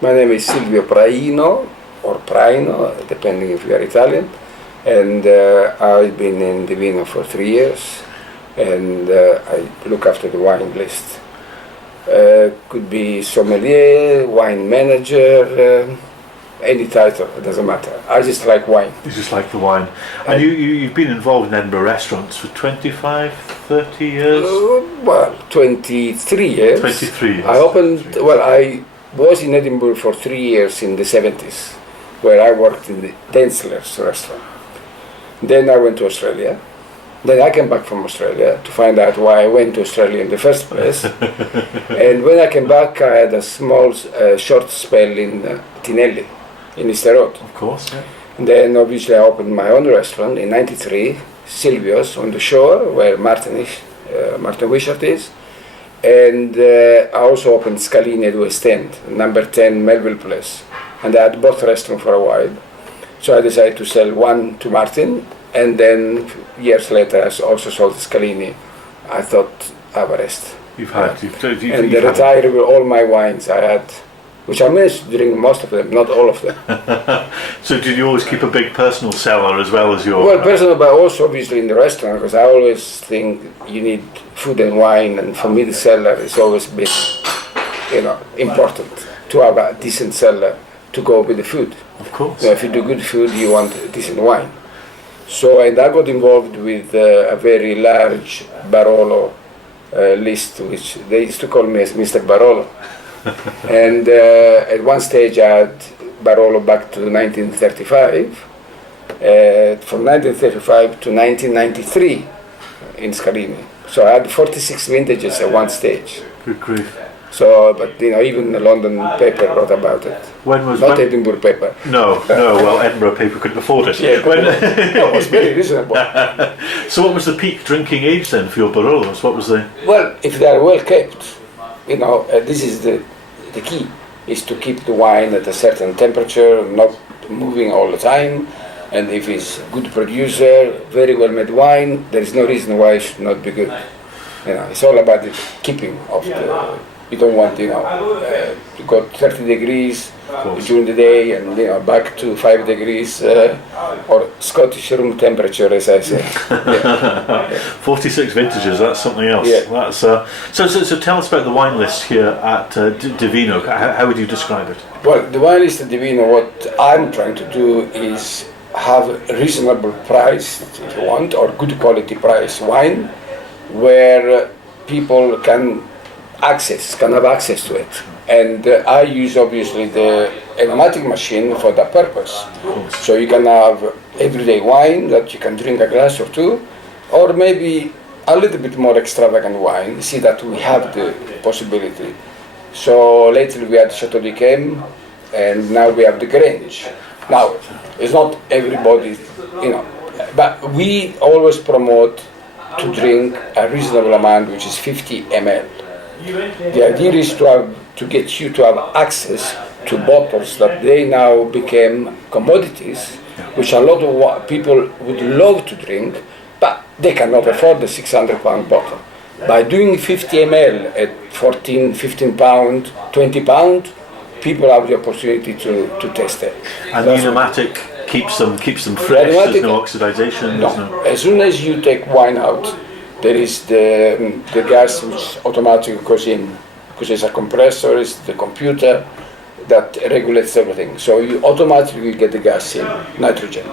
My name is Silvio Praino, or Praino, depending if you are Italian. And I've been in Divino for 3 years, and I look after the wine list. Could be sommelier, wine manager, any title, it doesn't matter. I just like wine. You just like the wine. And you've been involved in Edinburgh restaurants for 25, 30 years? Well, 23 years. 23 years. I was in Edinburgh for 3 years in the 70s, where I worked in the Densler's restaurant. Then I went to Australia. Then I came back from Australia to find out why I went to Australia in the first place. And when I came back, I had a small, short spell in Tinelli, in Easter Road. Of course, yeah. And then obviously I opened my own restaurant in '93, Silvio's on the shore, where Martin Wishart is. And I also opened Scalini at West End, number 10 Melville Place. And I had both restaurants for a while. So I decided to sell one to Martin, and then years later I also sold Scalini. I thought I have a rest. And retired with all my wines I had, which I managed to drink most of them, not all of them. So did you always keep a big personal cellar as well as your... Well, personal, but also obviously in the restaurant, because I always think you need food and wine, and for me the cellar has always been, important to have a decent cellar to go with the food. Of course. If you do good food, you want decent wine. So, and I got involved with a very large Barolo list, which they used to call me as Mr. Barolo. And at one stage I had Barolo back to 1935, from 1935 to 1993 in Scalini. So I had 46 vintages at one stage. Good grief. So, but even the London paper wrote about it. Not Edinburgh paper. No. Well, Edinburgh paper couldn't afford it. Yeah, it was very reasonable. So, what was the peak drinking age then for your Barolos? What was the? Well, if they are well kept, this is the key: is to keep the wine at a certain temperature, not moving all the time. And if it's good producer, very well made wine, there is no reason why it should not be good. It's all about the keeping of the. You don't want, to go 30 degrees during the day and, back to 5 degrees or Scottish room temperature, as I say. Yeah. 46 vintages, that's something else. Yeah. That's, so tell us about the wine list here at Divino. How would you describe it? Well, the wine list at Divino, what I'm trying to do is have a reasonable price, if you want, or good quality price wine, where people can have access to it. And I use obviously the pneumatic machine for that purpose. So you can have everyday wine that you can drink a glass or two, or maybe a little bit more extravagant wine. You see that we have the possibility. So lately we had Chateau d'Yquem, and now we have the Grange. Now, it's not everybody, but we always promote to drink a reasonable amount, which is 50 ml. The idea is to get you to have access to bottles that they now became commodities, which a lot of people would love to drink, but they cannot afford the £600 bottle. By doing 50 ml at 14, 15 pound, 20 pound, people have the opportunity to taste it. And the pneumatic keeps them fresh. There's no oxidization. No. As soon as you take wine out, there is the gas which automatically goes in, because it's a compressor, it's the computer that regulates everything. So you automatically get the gas in, nitrogen.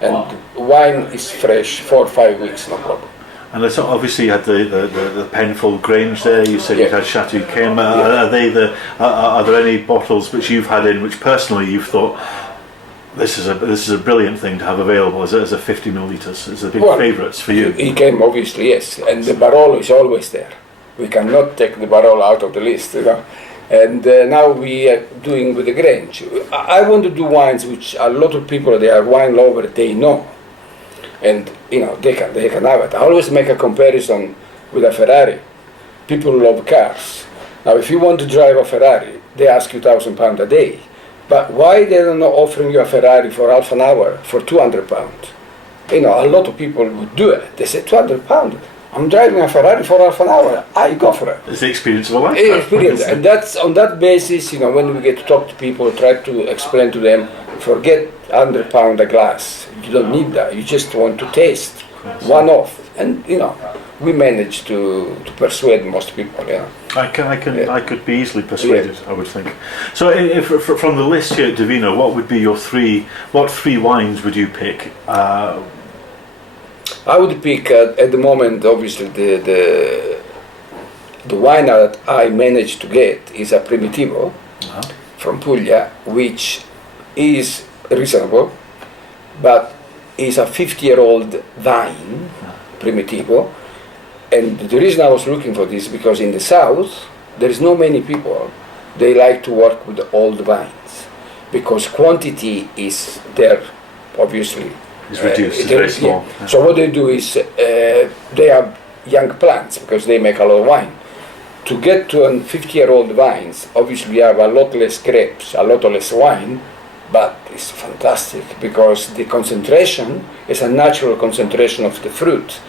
And wine is fresh 4 or 5 weeks, no problem. And that's obviously you had the Penfold Grange there. You said you had Chateau d'Yquem. Are there any bottles which you've had in which personally you've thought this is a brilliant thing to have available as a 50 millilitres? Is there big favourites for you? D'Yquem, obviously, yes, and the Barolo is always there. We cannot take the Barolo out of the list, And now we are doing with the Grange. I want to do wines which a lot of people, they are wine lovers, they know. And they can have it. I always make a comparison with a Ferrari. People love cars. Now, if you want to drive a Ferrari, they ask you £1,000 a day. But why they're not offering you a Ferrari for half an hour for £200? A lot of people would do it. They say £200. I'm driving a Ferrari for half an hour. I go for it. It's the experience of a lifetime. Experience, and that's on that basis. When we get to talk to people, try to explain to them, forget £100 a glass. You don't need that. You just want to taste one off, and we manage to persuade most people. I could be easily persuaded. I would think. So, if from the list here at Divino, what would be your what three wines would you pick? I would pick at the moment, obviously, the wine that I managed to get is a Primotevo from Puglia, which is reasonable, but is a 50-year-old vine, Primotevo. And the reason I was looking for this because in the south there is not many people. They like to work with the old vines because quantity is there, obviously. It's reduced. It's very small. Yeah. So what they do is they have young plants because they make a lot of wine. To get to 50-year-old vines, obviously you have a lot less grapes, a lot less wine, but it's fantastic because the concentration is a natural concentration of the fruit.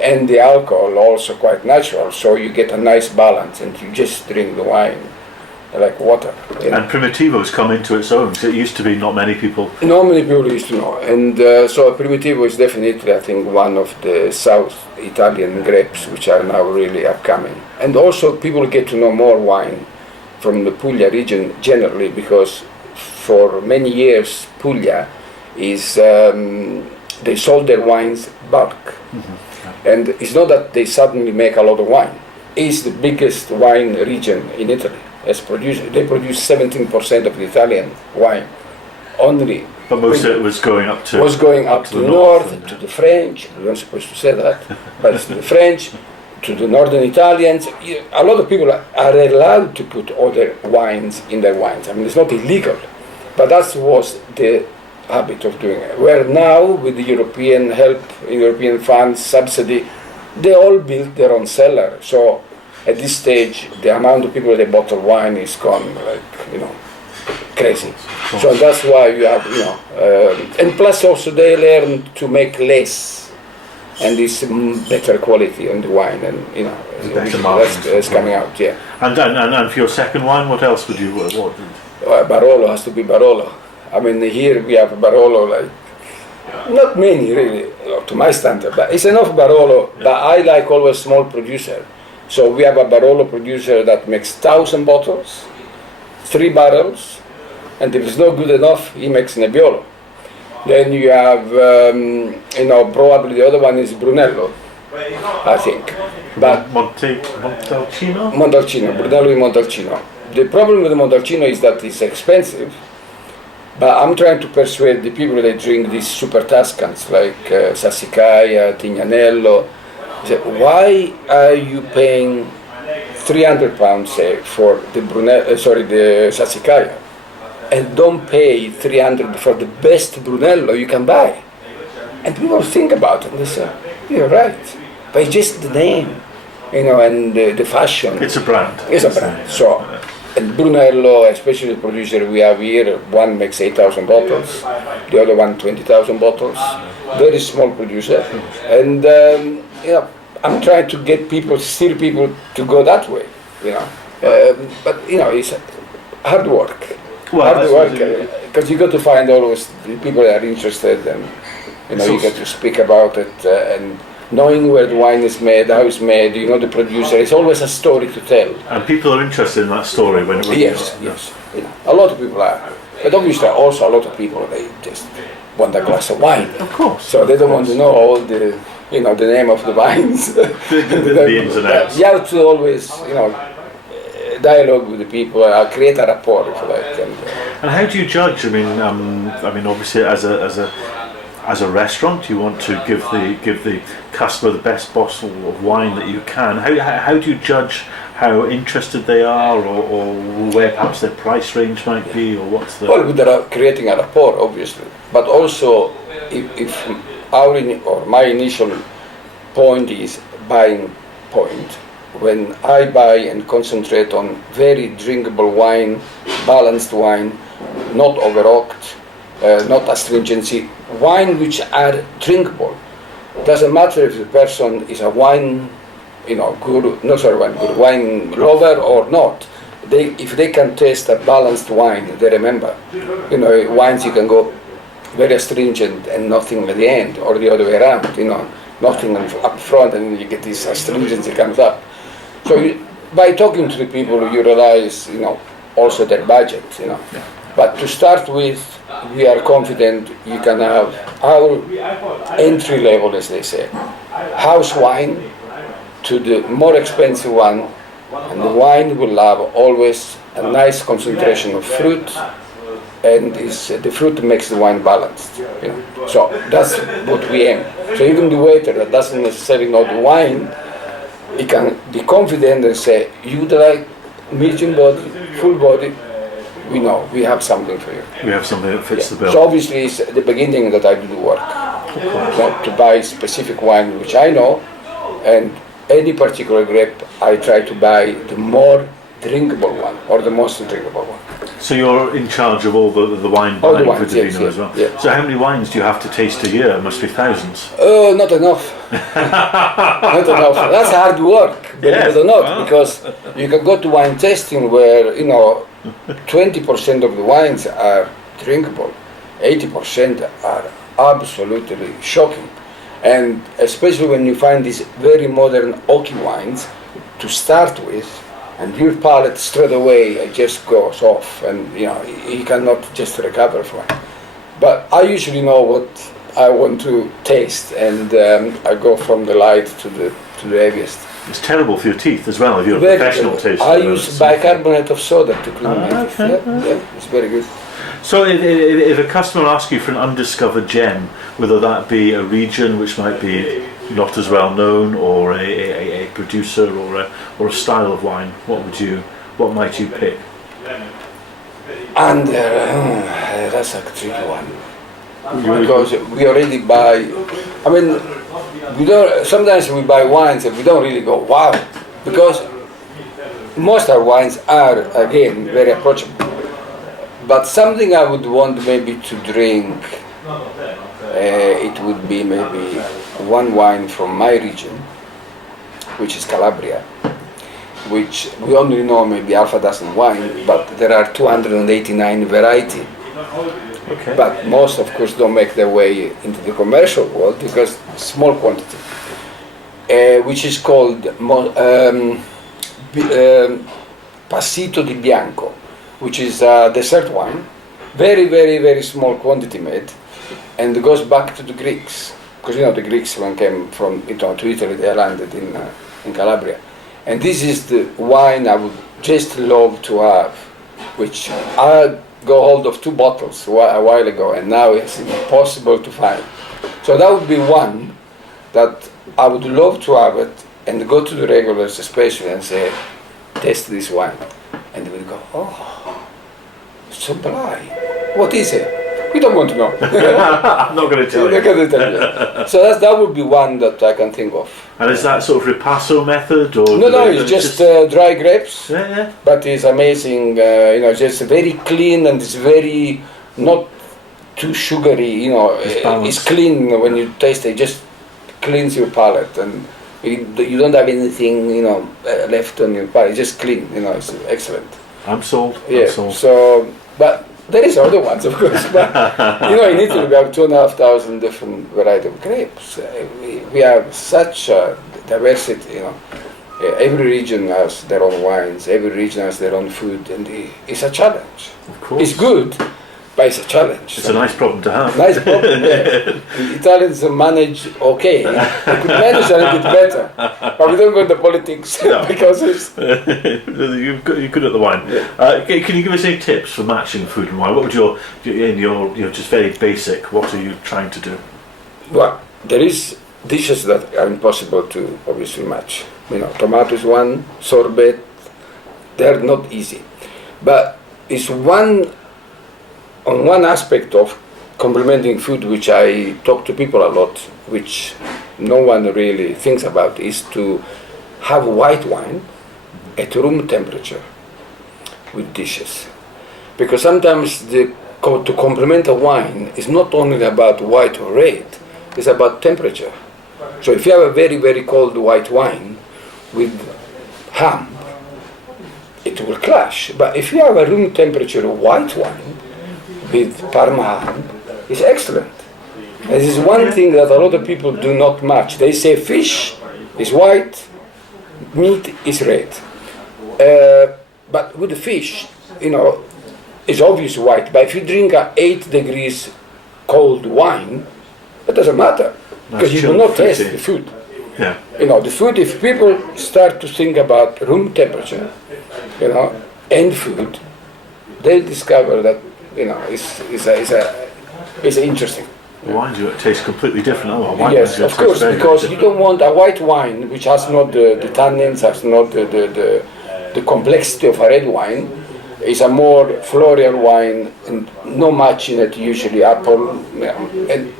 And the alcohol also quite natural, so you get a nice balance and you just drink the wine like water. And Primotevo's come into its own, so it used to be not many people used to know. And so Primotevo is definitely, I think, one of the South Italian grapes which are now really upcoming. And also people get to know more wine from the Puglia region generally because for many years Puglia is, they sold their wines bulk. And it's not that they suddenly make a lot of wine. It's the biggest wine region in Italy. They produce 17% of the Italian wine only. But most of it was going up to the north, to the French. We weren't supposed to say that, but it's to the French, to the northern Italians. A lot of people are allowed to put other wines in their wines. I mean, it's not illegal, but that was the habit of doing it. Where now, with the European help, European funds, subsidy, they all built their own cellar. So at this stage, the amount of people that bottle wine is gone crazy. So that's why you have, and plus also they learn to make less, and it's better quality on the wine, and that's coming out. Yeah. And for your second wine, what else would you? What? Barolo has to be Barolo. I mean, here we have Barolo, not many really, to my standard, but it's enough Barolo. Yeah. But I like always small producer. So we have a Barolo producer that makes 1,000 bottles, 3 barrels, and if it's not good enough, he makes Nebbiolo. Then you have, probably the other one is Brunello, I think. But Montalcino? Brunello and Montalcino. The problem with the Montalcino is that it's expensive. But I'm trying to persuade the people that drink these super Tuscans like Sassicaia, Tignanello. Say, why are you paying £300, say, for the the Sassicaia, and don't pay $300 for the best Brunello you can buy? And people think about it and they say, you're right, but it's just the name, and the fashion. It's a brand. It's a brand. So. And Brunello, especially the producer we have here, one makes 8,000 bottles, the other one 20,000 bottles. Very small producer, and I'm trying to get steer people to go that way, but it's hard work. Because you got to find always the people that are interested, and you get to speak about it and. Knowing where the wine is made, how it's made, the producer, it's always a story to tell. And people are interested in that story when it was Yes. A lot of people are. But obviously also a lot of people, they just want a glass of wine. Of course. So they don't want to know all the, the name of the wines. the ins and outs. You have to always, dialogue with the people, create a rapport, if you like. And how do you judge? I mean, obviously as a restaurant, you want to give the customer the best bottle of wine that you can. How do you judge how interested they are, or where perhaps their price range might be, or what's the? Well, with creating a rapport, obviously, but also if my initial point is buying point. When I buy and concentrate on very drinkable wine, balanced wine, not over-oaked, not astringency, wine which are drinkable. Doesn't matter if the person is a wine, guru, no sorry, wine lover or not. If they can taste a balanced wine, they remember. Wines you can go very astringent and nothing at the end, or the other way around. Nothing up front, and you get this astringency comes up. So by talking to the people, you realize, also their budget. But to start with, we are confident you can have our entry level, as they say, house wine to the more expensive one, and the wine will have always a nice concentration of fruit, and the fruit makes the wine balanced. So that's what we aim. So even the waiter that doesn't necessarily know the wine, he can be confident and say, you like medium body, full body, we know, we have something for you. We have something that fits the bill. So obviously it's at the beginning that I do the work. Not to buy specific wine which I know, and any particular grape I try to buy the more drinkable one, or the most drinkable one. So you're in charge of all the wine buying for Divino as well? Yeah. So how many wines do you have to taste a year? It must be thousands. Not enough. Not enough. That's hard work, believe it or not, because you can go to wine tasting where, 20% of the wines are drinkable, 80% are absolutely shocking. And especially when you find these very modern oaky wines to start with, and your palate straight away just goes off, and you cannot just recover from it. But I usually know what I want to taste, and I go from the light to the heaviest. It's terrible for your teeth as well if you're a Very professional terrible. taster. I use bicarbonate of soda to clean my teeth. Yeah, it's very good. So if a customer asks you for an undiscovered gem, whether that be a region which might be not as well known, or a producer, or a style of wine, what might you pick? And that's a tricky one, because we already buy. I mean, we don't. Sometimes we buy wines and we don't really go wow, because most our wines are again very approachable. But something I would want maybe to drink, it would be maybe one wine from my region, which is Calabria, which we only know maybe half a dozen wine, but there are 289 variety. Okay. But most, of course, don't make their way into the commercial world because small quantity, which is called Passito di Bianco, which is a dessert wine, very, very, very small quantity made, and it goes back to the Greeks, because the Greeks when came from to Italy, they landed in Calabria, and this is the wine I would just love to have, which I got hold of 2 bottles a while ago, and now it's impossible to find. So that would be one that I would love to have it, and go to the regulars especially and say, taste this wine, and they will go, oh, so blind. What is it? We don't want to know. I'm not going to tell you. They're going to tell you. So that would be one that I can think of. And is that sort of ripasso method, or No, it's just dry grapes. Yeah. But it's amazing. Just very clean, and it's very not too sugary. It's clean when you taste it. It just cleans your palate, and you don't have anything left on your palate. It's just clean. It's excellent. I'm sold. Yeah. I'm sold. So, but there is other ones, of course. But in Italy we have 2,500 different variety of grapes. We have such a diversity. Every region has their own wines. Every region has their own food, and it's a challenge. Of course. It's good, but it's a challenge. It's a nice problem to have. Nice problem. Yeah. The Italians manage okay. They could manage a little bit better, but we don't go into politics because it's. You're good at the wine. Yeah. Can you give us any tips for matching food and wine? What would your just very basic? What are you trying to do? Well, there is dishes that are impossible to obviously match. Tomato is one, sorbet. They're not easy, but it's one aspect of complementing food which I talk to people a lot, which no one really thinks about, is to have white wine at room temperature with dishes. Because sometimes to complement a wine is not only about white or red, it's about temperature. So if you have a very, very cold white wine with ham, it will clash. But if you have a room temperature white wine with Parma ham, it's excellent. This is one thing that a lot of people do not match. They say fish is white, meat is red. But with the fish, it's obvious white. But if you drink a 8 degrees cold wine, it doesn't matter. Because you do not taste the food. Yeah. The food, if people start to think about room temperature, and food, they'll discover that, it's interesting. Wines taste completely different. Yes, of course, because you don't want a white wine which has not the tannins, has not the complexity of a red wine. It's a more floral wine and no much in it, usually apple. And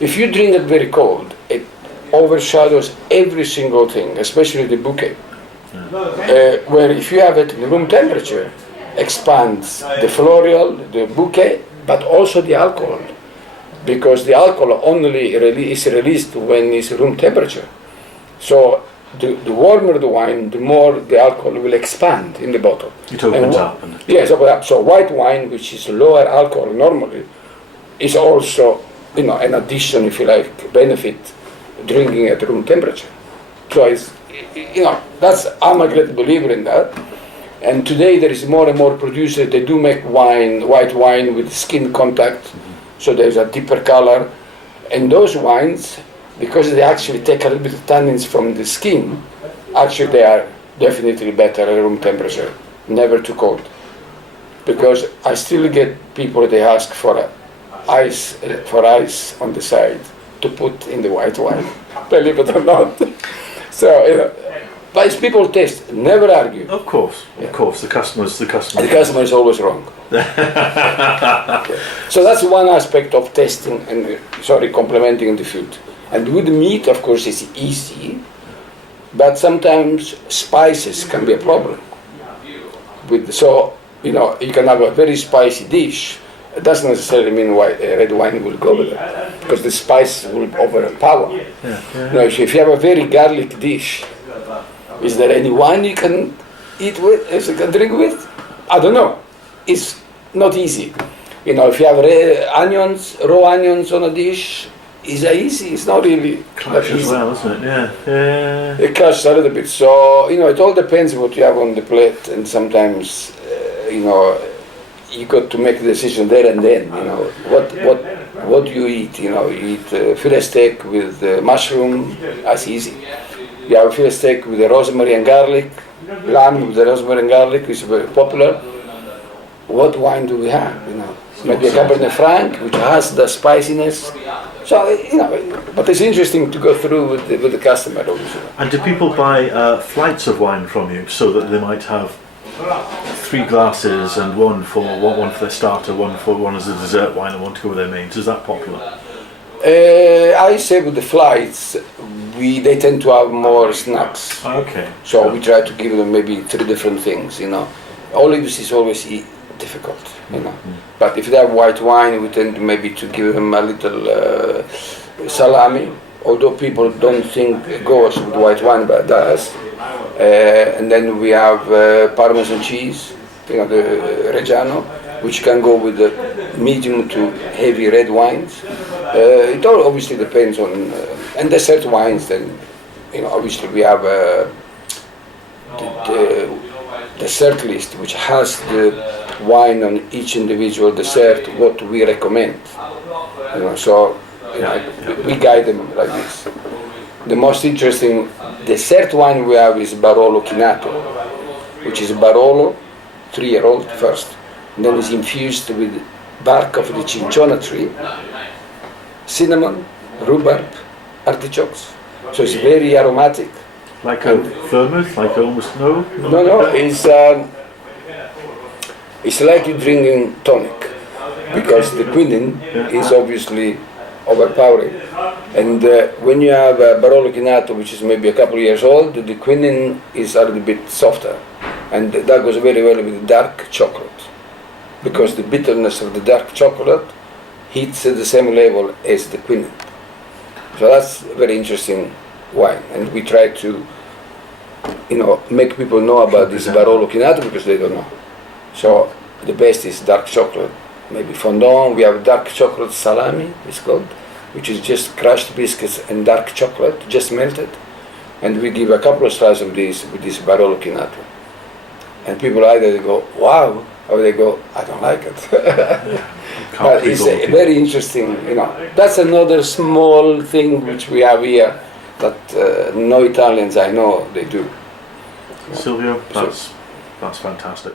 if you drink it very cold, it overshadows every single thing, especially the bouquet. Where if you have it in room temperature, expands the floral, the bouquet, but also the alcohol. Because the alcohol only is released when it's room temperature. So the warmer the wine, the more the alcohol will expand in the bottle. It opens up. Yes, opens up. So white wine, which is lower alcohol normally, is also, an addition, if you like, benefit drinking at room temperature. So it's, I'm a great believer in that. And today there is more and more producers, they do make white wine with skin contact. So there's a deeper color. And those wines, because they actually take a little bit of tannins from the skin, actually they are definitely better at room temperature, never too cold. Because I still get people, they ask for ice on the side to put in the white wine, believe it or not. So, but it's people taste, never argue. Of course, the customer is always wrong. So that's one aspect of tasting and complementing the food. And with meat, of course, it's easy, but sometimes spices can be a problem. You can have a very spicy dish. It doesn't necessarily mean red wine will go with it, because the spice will overpower. If you have a very garlic dish, is there any wine you can eat with, you can drink with? I don't know. It's not easy. If you have raw onions on a dish, it's easy. It's not really clash as well, isn't it? Yeah. It clashes a little bit. So it all depends what you have on the plate, and sometimes you got to make the decision there and then. What do you eat? You eat filet steak with mushroom. That's easy. You have a filet steak with the rosemary and garlic, lamb with the rosemary and garlic, which is very popular. What wine do we have? Maybe a Cabernet Franc, which has the spiciness. So, but it's interesting to go through with the customer, obviously. And do people buy flights of wine from you so that they might have 3 glasses and one for their starter, one as a dessert wine, and one to go with their mains? Is that popular? I say with the flights, they tend to have more snacks. Okay. So we try to give them maybe 3 different things. Olives is always difficult. But if they have white wine, we tend maybe to give them a little salami. Although people don't think it goes with white wine, but it does. And then we have Parmesan cheese, the Reggiano, which can go with the medium to heavy red wines. It all obviously depends on, and dessert wines. Then, obviously we have the dessert list, which has the wine on each individual dessert, what we recommend. We guide them like this. The most interesting dessert wine we have is Barolo Chinato, which is Barolo, 3-year-old first. And then it's infused with bark of the cinchona tree, cinnamon, rhubarb, artichokes. So it's very aromatic. Like a vermouth, like almost no. It's like you're drinking tonic, because the quinine is obviously overpowering. And when you have Barolo Chinato, which is maybe a couple of years old, the quinine is a little bit softer, and that goes very well with dark chocolate, because the bitterness of the dark chocolate hits at the same level as the quinine. So that's very interesting wine, and we try to, make people know about this Barolo Chinato because they don't know. So the best is dark chocolate, maybe fondant. We have dark chocolate salami, it's called, which is just crushed biscuits and dark chocolate, just melted. And we give a couple of slices of this with this Barolo Chinato. And people either they go, wow, or they go, I don't like it. But it's very interesting, That's another small thing which we have here that no Italians I know they do. Silvio, that's fantastic.